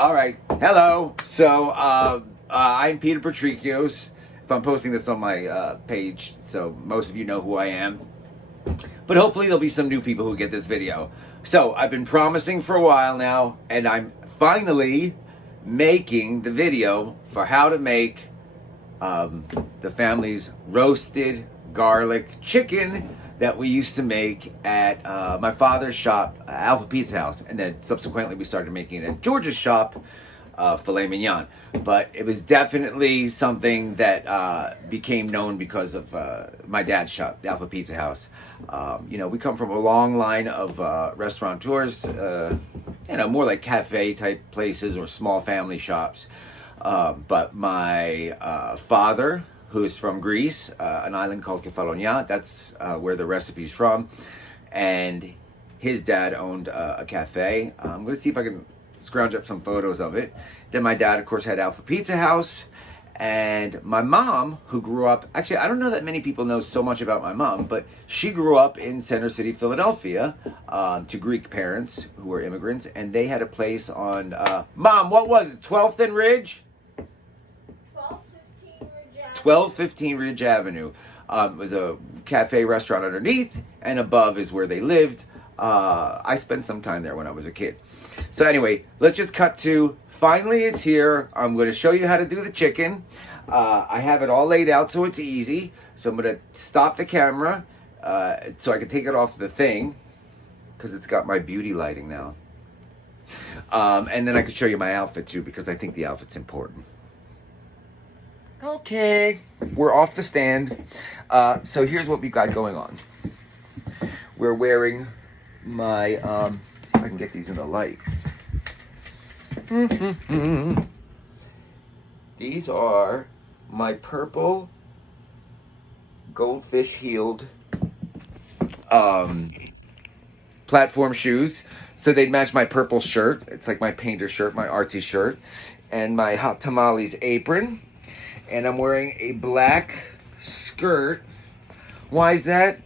All right. Hello. So I'm Peter Patrikios. If I'm posting this on my page, so most of you know who I am. But hopefully there'll be some new people who get this video. So I've been promising for a while now, and I'm finally making the video for how to make the family's roasted garlic chicken that we used to make at my father's shop, Alpha Pizza House, and then subsequently we started making it at George's shop, Filet Mignon. But it was definitely something that became known because of my dad's shop, the Alpha Pizza House. We come from a long line of restaurateurs, more like cafe type places or small family shops. But my father, who's from Greece, an island called Kefalonia. That's where the recipe's from. And his dad owned a cafe. I'm going to see if I can scrounge up some photos of it. Then my dad, of course, had Alpha Pizza House. And my mom, who grew up... Actually, I don't know that many people know so much about my mom, but she grew up in Center City, Philadelphia, to Greek parents who were immigrants. And they had a place on... Mom, what was it? 12th and Ridge? 1215 Ridge Avenue. It was a cafe restaurant underneath, and above is where they lived. I spent some time there when I was a kid. So anyway, let's just cut to, finally it's here. I'm going to show you how to do the chicken. I have it all laid out so it's easy. So I'm going to stop the camera so I can take it off the thing, because it's got my beauty lighting now. And then I can show you my outfit too, because I think the outfit's important. Okay, we're off the stand. So here's what we got going on. We're wearing my, see if I can get these in the light. These are my purple goldfish heeled platform shoes. So they'd match my purple shirt. It's like my painter shirt, my artsy shirt, and my hot tamales apron. And I'm wearing a black skirt. Why is that?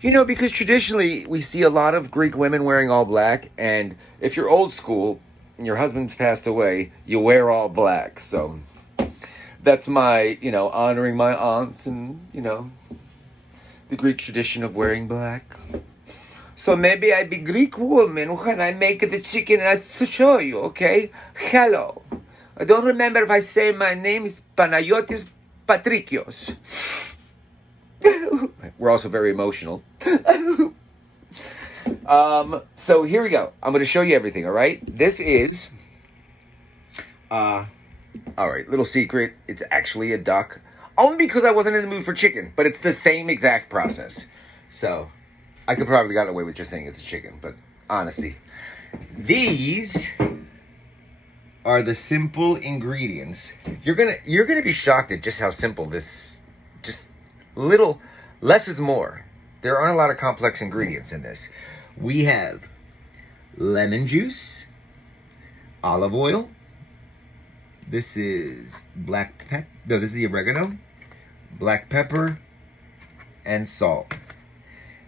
Because traditionally we see a lot of Greek women wearing all black. And if you're old school and your husband's passed away, you wear all black. So that's my, honoring my aunts and, the Greek tradition of wearing black. So maybe I be Greek woman when I make the chicken and I show you, okay? Hello. I don't remember if I say my name is Panagiotis Patrikios. We're also very emotional. So here we go. I'm going to show you everything, all right? This is, all right, little secret. It's actually a duck. Only because I wasn't in the mood for chicken, but it's the same exact process. So I could probably gotten away with just saying it's a chicken, but honestly, these are the simple ingredients. You're gonna be shocked at just how simple this, just little, less is more. There aren't a lot of complex ingredients in this. We have lemon juice, olive oil. This is this is the oregano, black pepper, and salt.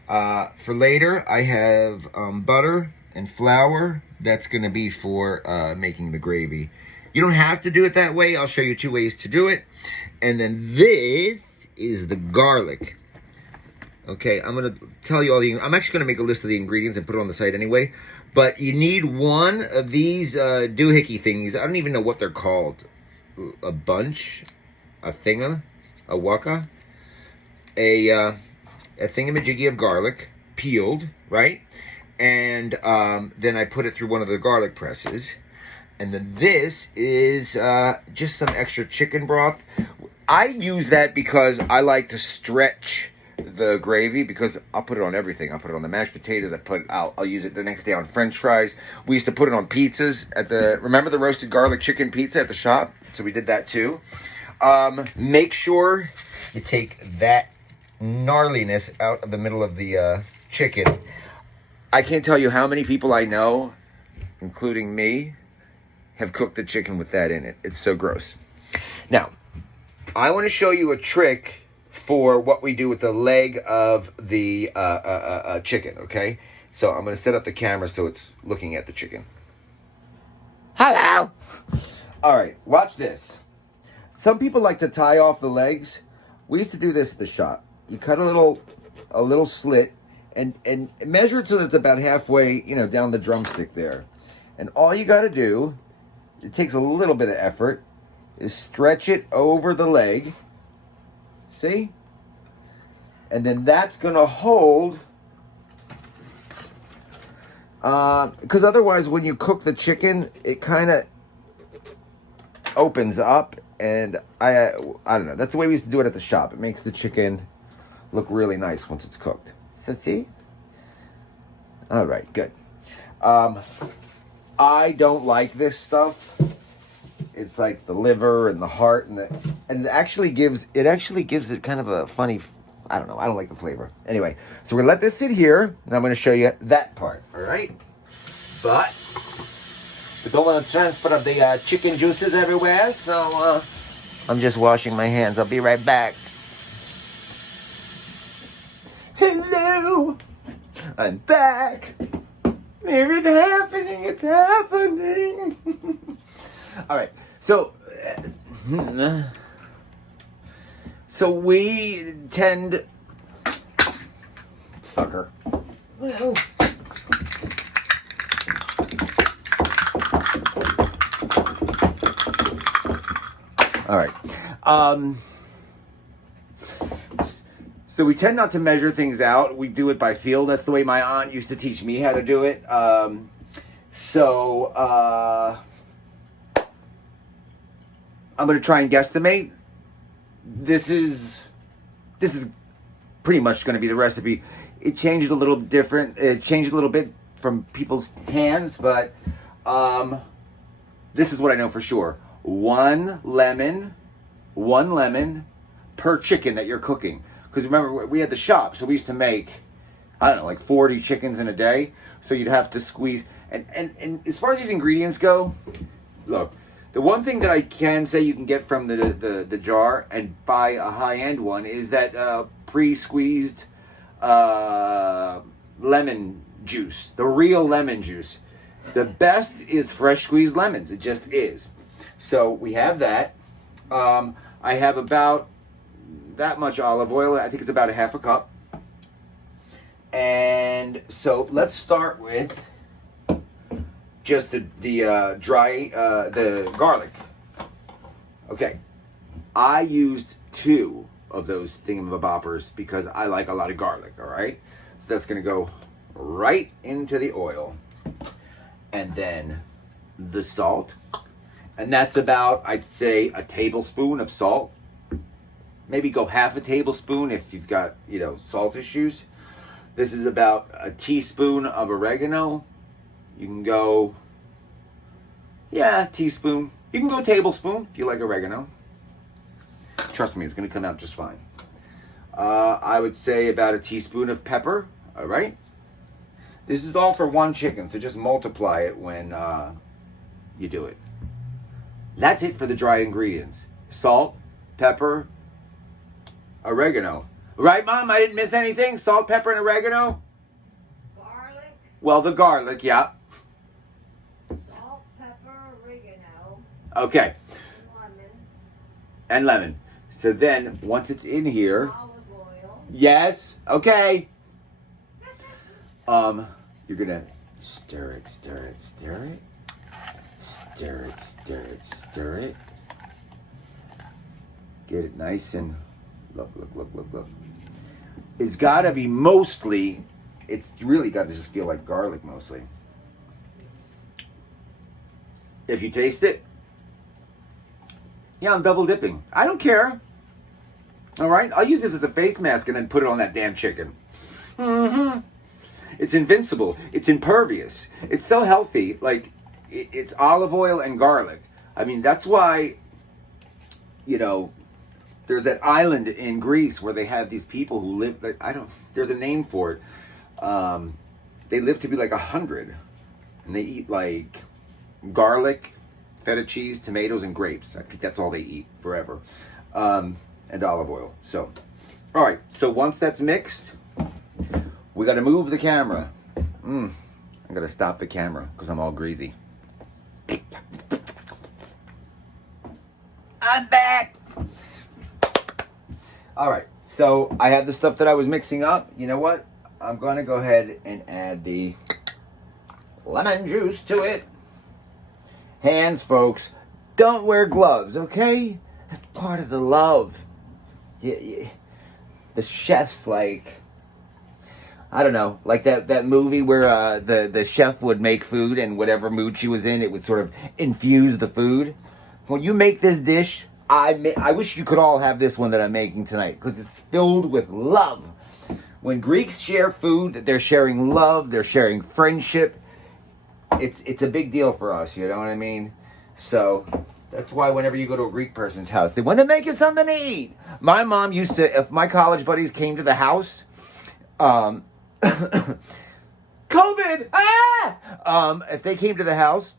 For later, I have butter and flour. That's going to be for making the gravy. You don't have to do it that way. I'll show you 2 ways to do it. And then this is the garlic. Okay, I'm going to tell you I'm actually going to make a list of the ingredients and put it on the site anyway. But you need one of these doohickey thingies. I don't even know what they're called. A bunch, a thinga, a waka, a thingamajiggy of garlic, peeled, right? And then I put it through one of the garlic presses. And then this is just some extra chicken broth. I use that because I like to stretch the gravy, because I'll put it on everything. I'll put it on the mashed potatoes. I'll use it the next day on French fries. We used to put it on pizzas remember the roasted garlic chicken pizza at the shop? So we did that too. Make sure you take that gnarliness out of the middle of the chicken. I can't tell you how many people I know, including me, have cooked the chicken with that in it. It's so gross. Now, I want to show you a trick for what we do with the leg of the chicken, okay? So I'm going to set up the camera so it's looking at the chicken. Hello. All right, watch this. Some people like to tie off the legs. We used to do this at the shop. You cut a little slit and measure it so that it's about halfway, down the drumstick there. And all you got to do, it takes a little bit of effort, is stretch it over the leg. See? And then that's going to hold, because otherwise when you cook the chicken, it kind of opens up, and I don't know. That's the way we used to do it at the shop. It makes the chicken look really nice once it's cooked. So see? All right, good. I don't like this stuff. It's like the liver and the heart, and it actually gives it kind of a funny, I don't know. I don't like the flavor. Anyway, so we're gonna let this sit here, and I'm gonna show you that part. All right, but we don't want to transfer the chicken juices everywhere, so I'm just washing my hands. I'll be right back. Hello, I'm back. It's happening. It's happening. All right, so we tend, sucker. Well, all right. So we tend not to measure things out. We do it by feel. That's the way my aunt used to teach me how to do it. I'm going to try and guesstimate. This is pretty much going to be the recipe. It changes a little different. It changes a little bit from people's hands, but this is what I know for sure. One lemon per chicken that you're cooking. Because remember, we had the shop, so we used to make, I don't know, like 40 chickens in a day. So you'd have to squeeze. And as far as these ingredients go, look, the one thing that I can say you can get from the jar and buy a high-end one is that pre-squeezed lemon juice, the real lemon juice. The best is fresh squeezed lemons. It just is. So we have that. I have about that much olive oil. I think it's about a half a cup. And so let's start with just the garlic. Okay. I used 2 of those thingamaboppers because I like a lot of garlic, all right? So that's going to go right into the oil. And then the salt. And that's about, I'd say, a tablespoon of salt. Maybe go half a tablespoon if you've got, salt issues. This is about a teaspoon of oregano. You can go, teaspoon. You can go tablespoon if you like oregano. Trust me, it's going to come out just fine. I would say about a teaspoon of pepper. All right. This is all for one chicken, so just multiply it when you do it. That's it for the dry ingredients. Salt, pepper, oregano. Right, Mom? I didn't miss anything? Salt, pepper, and oregano? Garlic. Well, the garlic, yeah. Salt, pepper, oregano. Okay. Lemon. And lemon. So then, once it's in here... Olive oil. Yes. Okay. You're going to stir it. Stir it. Get it nice and... Look. It's got to be mostly... It's really got to just feel like garlic mostly. If you taste it... Yeah, I'm double dipping. I don't care. All right? I'll use this as a face mask and then put it on that damn chicken. Mm-hmm. It's invincible. It's impervious. It's so healthy. Like, it's olive oil and garlic. I mean, that's why, there's that island in Greece where they have these people who live, there's a name for it. They live to be like 100. And they eat like garlic, feta cheese, tomatoes, and grapes. I think that's all they eat forever. And olive oil. So, all right. So once that's mixed, we got to move the camera. I'm going to stop the camera because I'm all greasy. I'm back. All right, so I have the stuff that I was mixing up. You know what? I'm going to go ahead and add the lemon juice to it. Hands, folks. Don't wear gloves, okay? That's part of the love. Yeah. The chef's like, I don't know, like that movie where the chef would make food, and whatever mood she was in, it would sort of infuse the food. When you make this dish, I wish you could all have this one that I'm making tonight, because it's filled with love. When Greeks share food, they're sharing love, they're sharing friendship. It's a big deal for us, you know what I mean? So that's why whenever you go to a Greek person's house, they want to make you something to eat. My mom used to, if my college buddies came to the house, COVID! If they came to the house,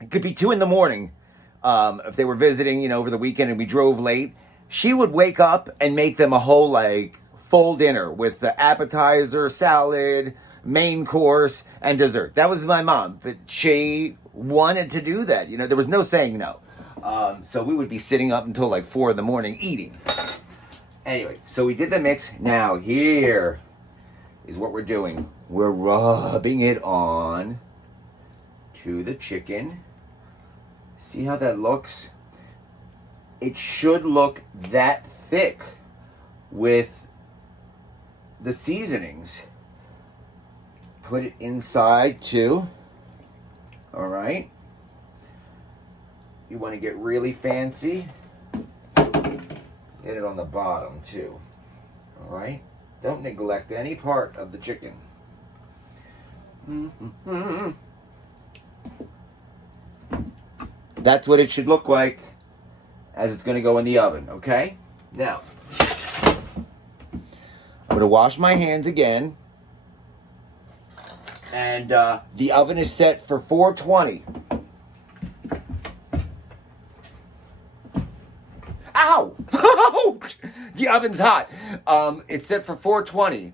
it could be 2 a.m. If they were visiting, over the weekend and we drove late, she would wake up and make them a whole, full dinner with the appetizer, salad, main course, and dessert. That was my mom, but she wanted to do that. There was no saying no. So we would be sitting up until 4 a.m. eating. Anyway, so we did the mix. Now here is what we're doing. We're rubbing it on to the chicken. See how that looks? It should look that thick with the seasonings. Put it inside too. All right. You want to get really fancy. Hit it on the bottom too. All right. Don't neglect any part of the chicken. That's what it should look like as it's going to go in the oven, okay? Now, I'm going to wash my hands again. And the oven is set for 420. Ow! The oven's hot. It's set for 420.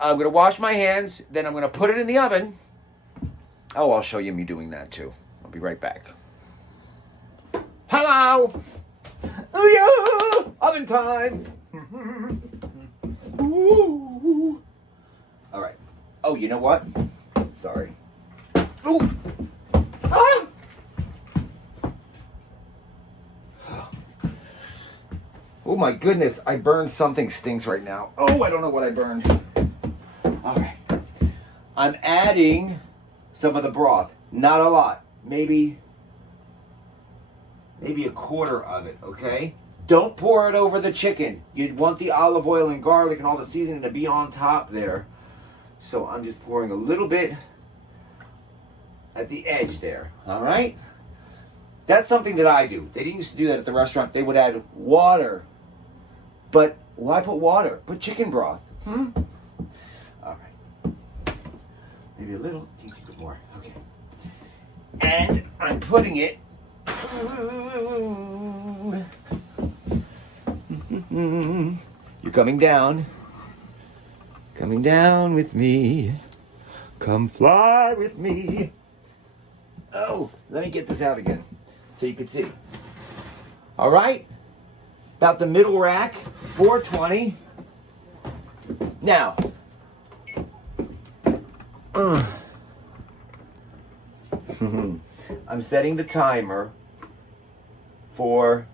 I'm going to wash my hands, then I'm going to put it in the oven. Oh, I'll show you me doing that too. I'll be right back. Hello! Oh yeah! Oven time! Ooh. All right. Oh, you know what? Sorry. Ooh. Ah! Oh my goodness, I burned something stinks right now. Oh, I don't know what I burned. All right. I'm adding some of the broth. Not a lot. Maybe a quarter of it, okay? Don't pour it over the chicken. You'd want the olive oil and garlic and all the seasoning to be on top there. So I'm just pouring a little bit at the edge there, all right? That's something that I do. They didn't used to do that at the restaurant. They would add water. But why put water? Put chicken broth. All right. Maybe a little, teensy bit more. Okay. And I'm putting it. You're coming down. Coming down with me. Come fly with me. Oh, let me get this out again so you can see. All right. About the middle rack, 420. Now, I'm setting the timer for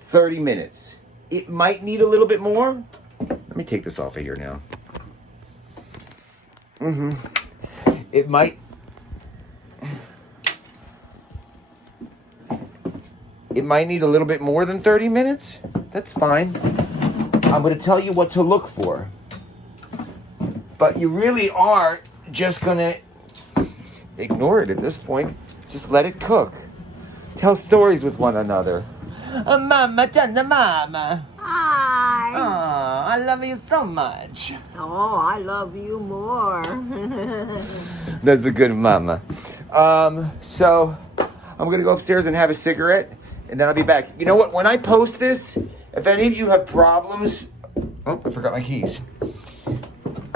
30 minutes. It might need a little bit more. Let me take this off of here now. It might need a little bit more than 30 minutes. That's fine. I'm going to tell you what to look for. But you really are just going to ignore it at this point. Just let it cook. Tell stories with one another. Mama, tanda mama. Hi. Oh, I love you so much. Oh, I love you more. That's a good mama. So I'm going to go upstairs and have a cigarette. And then I'll be back. You know what? When I post this, if any of you have problems... Oh, I forgot my keys.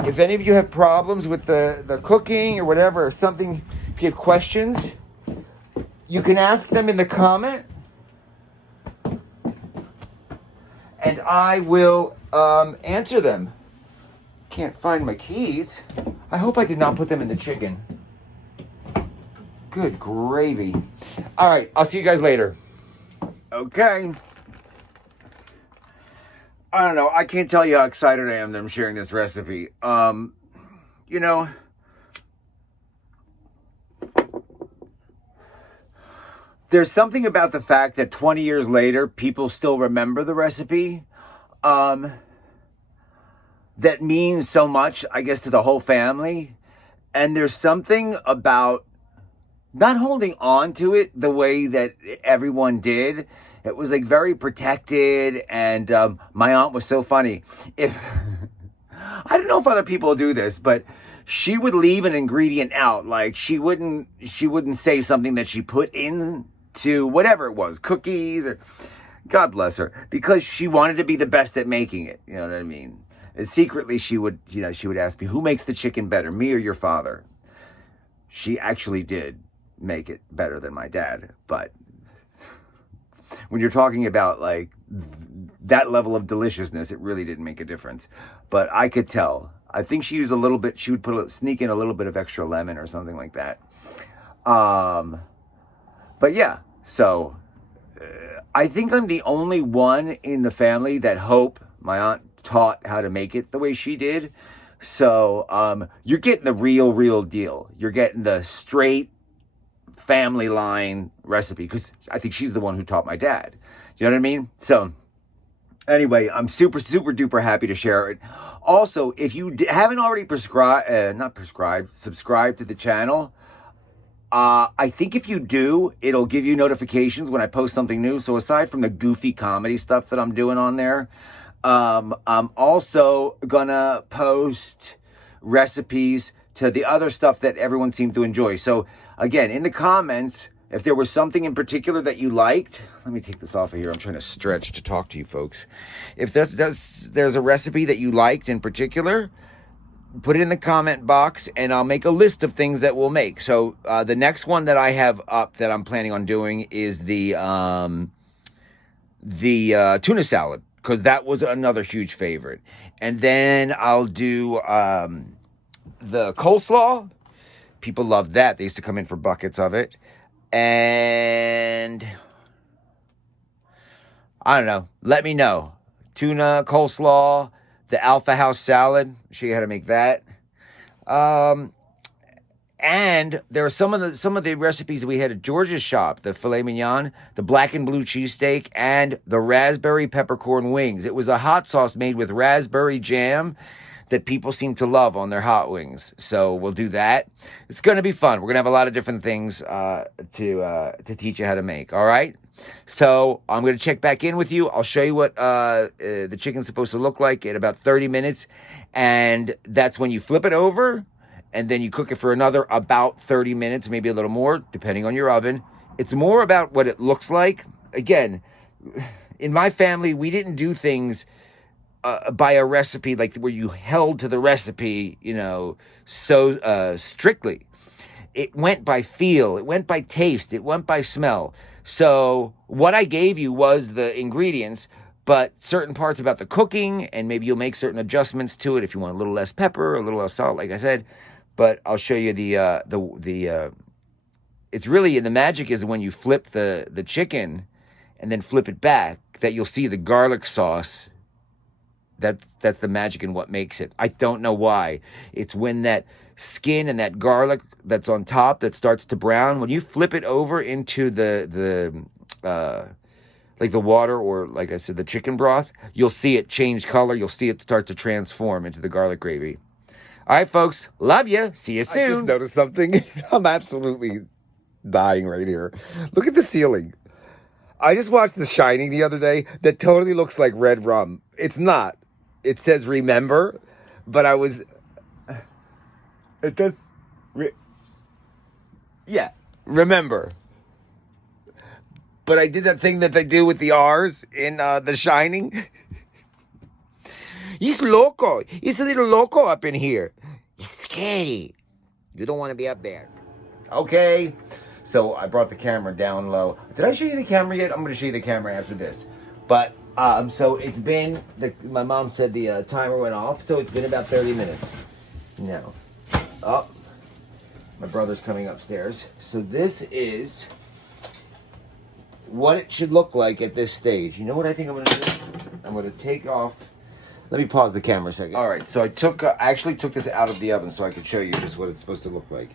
If any of you have problems with the cooking or whatever, or something, if you have questions, you can ask them in the comment. I will answer them. Can't find my keys. I hope I did not put them in the chicken. Good gravy. All right, I'll see you guys later. Okay. I don't know. I can't tell you how excited I am that I'm sharing this recipe. You know, there's something about the fact that 20 years later, people still remember the recipe. That means so much, I guess, to the whole family. And there's something about not holding on to it the way that everyone did. It was like very protected, and my aunt was so funny. If I don't know if other people do this, but she would leave an ingredient out. Like she wouldn't say something that she put into whatever it was, cookies or God bless her, because she wanted to be the best at making it. You know what I mean? And secretly, she would ask me, "Who makes the chicken better, me or your father?" She actually did make it better than my dad, but when you're talking about like that level of deliciousness, it really didn't make a difference. But I could tell. I think she used a little bit. She would sneak in a little bit of extra lemon or something like that. But yeah, so I think I'm the only one in the family that Hope, my aunt, taught how to make it the way she did. So you're getting the real deal. You're getting the straight family line recipe, because I think she's the one who taught my dad. You know what I mean? So anyway, I'm super duper happy to share it. Also, if you haven't already subscribed to the channel, I think if you do, it'll give you notifications when I post something new. So aside from the goofy comedy stuff that I'm doing on there, I'm also gonna post recipes to the other stuff that everyone seemed to enjoy. So again, in the comments, if there was something in particular that you liked, let me take this off of here. I'm trying to stretch to talk to you folks. If there's a recipe that you liked in particular, put it in the comment box and I'll make a list of things that we'll make. So the next one that I have up that I'm planning on doing is the tuna salad, because that was another huge favorite. And then I'll do the coleslaw. People love that. They used to come in for buckets of it. And I don't know. Let me know. Tuna, coleslaw, the Alpha House salad. Show you how to make that. And there are some of the recipes that we had at George's shop: the filet mignon, the black and blue cheesesteak, and the raspberry peppercorn wings. It was a hot sauce made with raspberry jam that people seem to love on their hot wings. So we'll do that. It's going to be fun. We're going to have a lot of different things to teach you how to make. All right. So I'm going to check back in with you. I'll show you what the chicken's supposed to look like in about 30 minutes. And that's when you flip it over. And then you cook it for another about 30 minutes, maybe a little more, depending on your oven. It's more about what it looks like. Again, in my family, we didn't do things by a recipe, like where you held to the recipe, so strictly. It went by feel, it went by taste, it went by smell. So what I gave you was the ingredients, but certain parts about the cooking, and maybe you'll make certain adjustments to it if you want a little less pepper, a little less salt, like I said. But I'll show you it's really, the magic is when you flip the chicken and then flip it back, that you'll see the garlic sauce. That's the magic in what makes it. I don't know why. It's when that skin and that garlic that's on top that starts to brown, when you flip it over into the like the water, or like I said, the chicken broth, you'll see it change color. You'll see it start to transform into the garlic gravy. All right, folks. Love you. See you soon. I just noticed something. I'm absolutely dying right here. Look at the ceiling. I just watched The Shining the other day. That totally looks like red rum. It's not. It says remember, but it does. Yeah, remember. But I did that thing that they do with the R's in The Shining. He's loco. He's a little loco up in here. He's scary. You don't want to be up there. Okay. So I brought the camera down low. Did I show you the camera yet? I'm going to show you the camera after this. But So it's been, my mom said the timer went off, so it's been about 30 minutes. Now, oh, my brother's coming upstairs. So this is what it should look like at this stage. You know what I think I'm going to do? I'm going to take off. Let me pause the camera a second. All right, so I actually took this out of the oven so I could show you just what it's supposed to look like.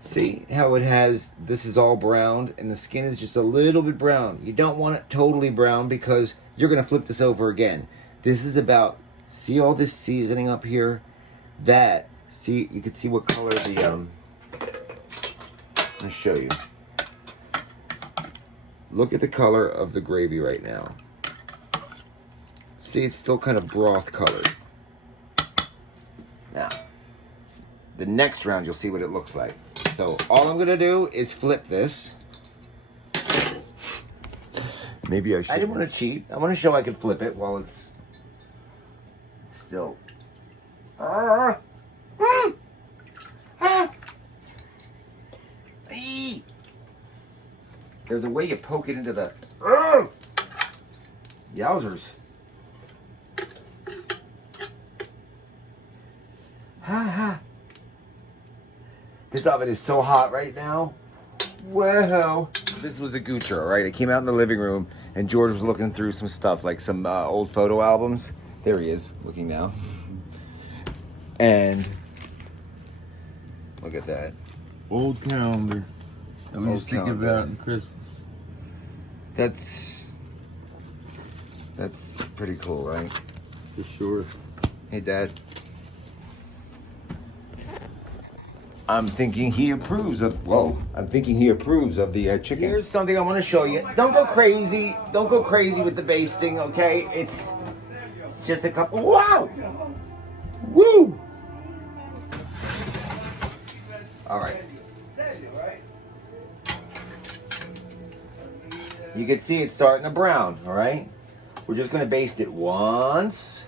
See how it has, this is all browned and the skin is just a little bit brown. You don't want it totally brown because you're going to flip this over again. This is about, see all this seasoning up here? That, see, you can see what color the, let me show you. Look at the color of the gravy right now. See, it's still kind of broth colored. Now, the next round, you'll see what it looks like. So all I'm gonna do is flip this. Maybe I should. I didn't want to cheat. I want to show I can flip it while it's still. There's a way you poke it into the. Yowzers. This oven is so hot right now. Whoa. This was a goocher, all right? It came out in the living room, and George was looking through some stuff, like some old photo albums. There he is, looking now. And look at that. Old calendar that we used to give out in Christmas. That's pretty cool, right? For sure. Hey, Dad. I'm thinking he approves of, I'm thinking he approves of the chicken. Here's something I want to show you. Don't go crazy. Don't go crazy with the basting, okay? It's just a couple, wow! Woo! All right. You can see it's starting to brown, all right? We're just going to baste it once.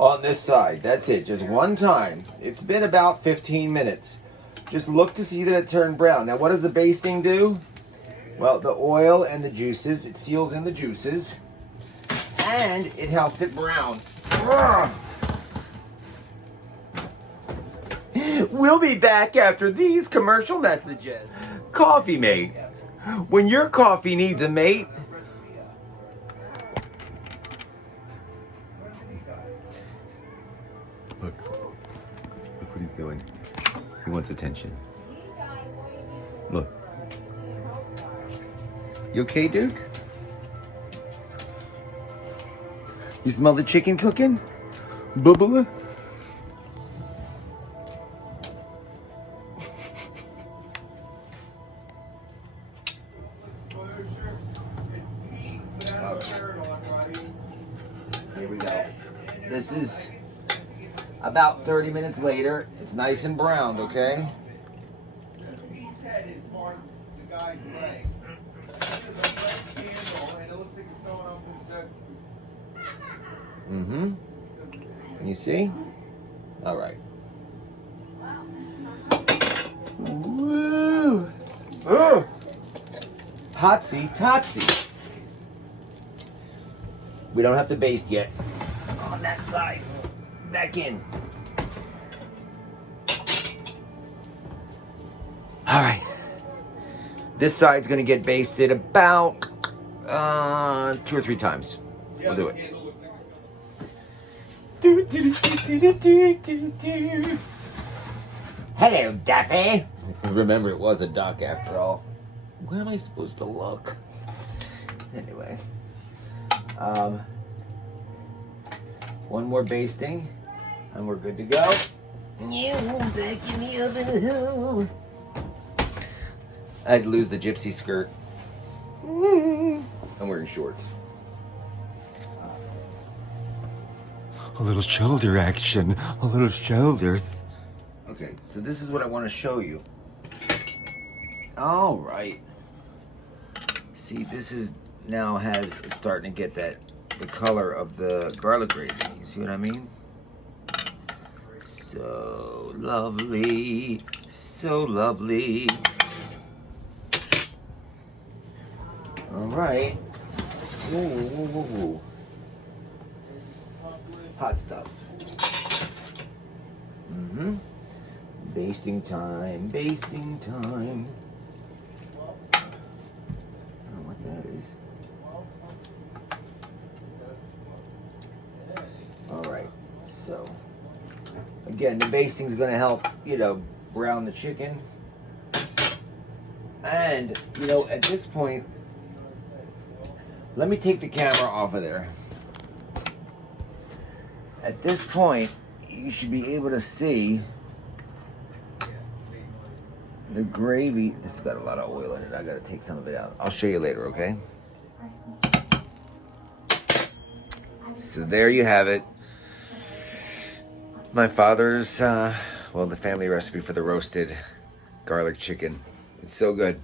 On this side, that's it, just one time. It's been about 15 minutes. Just look to see that it turned brown. Now, what does the basting do? Well, the oil and the juices, it seals in the juices, and it helps it brown. We'll be back after these commercial messages. Coffee mate. When your coffee needs a mate, look what he's doing. He wants attention. Look. You okay, Duke? You smell the chicken cooking? Bubba? Here we go. This is about 30 minutes later. It's nice and browned, okay? Mm-hmm. Can you see? All right. Woo! Ugh. Hotsy totsy. We don't have to baste yet. On that side. Back in. All right. This side's gonna get basted about 2 or 3 times. We'll do it. Hello, Duffy. Remember, it was a duck after all. Where am I supposed to look? Anyway. One more basting, and we're good to go. Yeah, back in the oven. I'd lose the gypsy skirt. I'm wearing shorts. A little shoulder action. A little shoulders. Okay, so this is what I want to show you. All right. See, this is now it's starting to get the color of the garlic gravy. You see what I mean? So lovely, so lovely. All right. Ooh. Hot stuff. Basting time, basting time. I don't know what that is. Alright, so again, the basting is going to help, brown the chicken. And, at this point, let me take the camera off of there. At this point, you should be able to see the gravy. This has got a lot of oil in it. I got to take some of it out. I'll show you later, okay? So there you have it. My father's, the family recipe for the roasted garlic chicken. It's so good.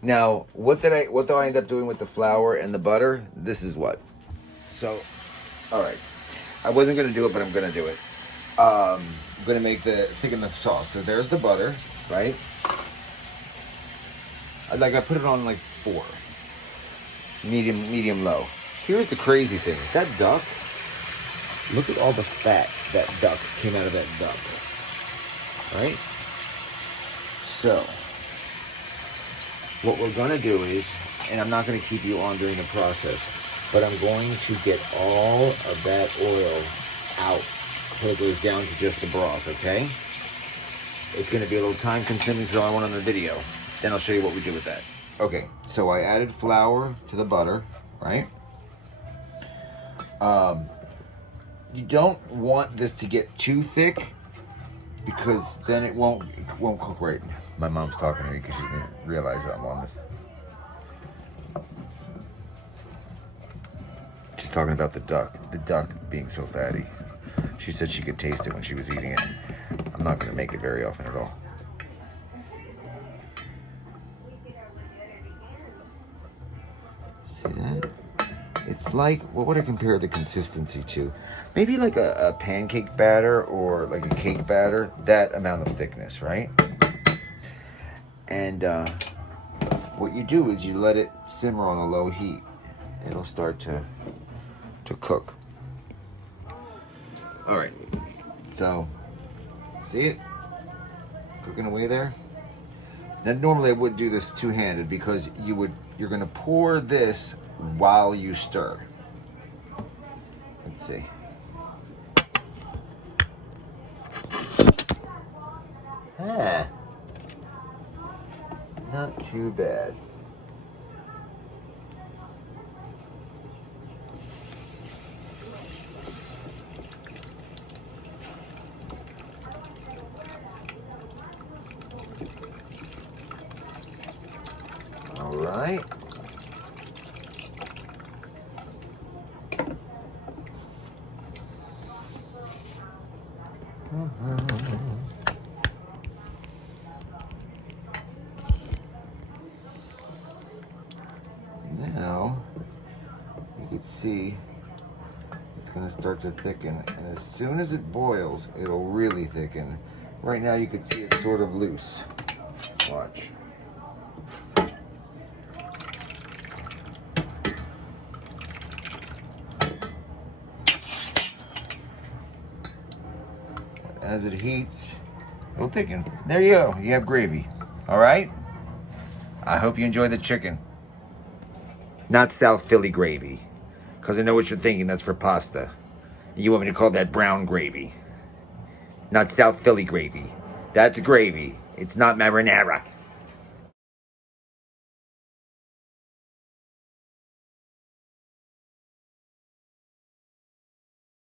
Now, what do I end up doing with the flour and the butter? This is what. So, all right. I wasn't going to do it, but I'm going to do it. I'm going to thicken the sauce. So there's the butter, right? I put it on like 4. Medium low. Here's the crazy thing. That duck, look at all the fat that duck came out of that duck. Right? So, what we're going to do is, and I'm not going to keep you on during the process, but I'm going to get all of that oil out so it goes down to just the broth, okay? It's going to be a little time consuming, so I want on the video. Then I'll show you what we do with that. Okay, so I added flour to the butter, right? You don't want this to get too thick because then it won't cook right. My mom's talking to me because she didn't realize that I'm on this. She's talking about the duck being so fatty. She said she could taste it when she was eating it. I'm not going to make it very often at all. See that? It's like, what would I compare the consistency to? Maybe like a pancake batter or like a cake batter. That amount of thickness, right? And what you do is you let it simmer on a low heat. It'll start to cook. All right. So, see it? Cooking away there. Now, normally I would do this two-handed because you're going to pour this while you stir. Let's see. Not too bad. All right. Now, you can see it's going to start to thicken, and as soon as it boils, it'll really thicken. Right now, you can see it's sort of loose. Watch. As it heats, it'll thicken. There you go. You have gravy. All right? I hope you enjoy the chicken. Not South Philly gravy, because I know what you're thinking. That's for pasta. You want me to call that brown gravy. Not South Philly gravy. That's gravy. It's not marinara.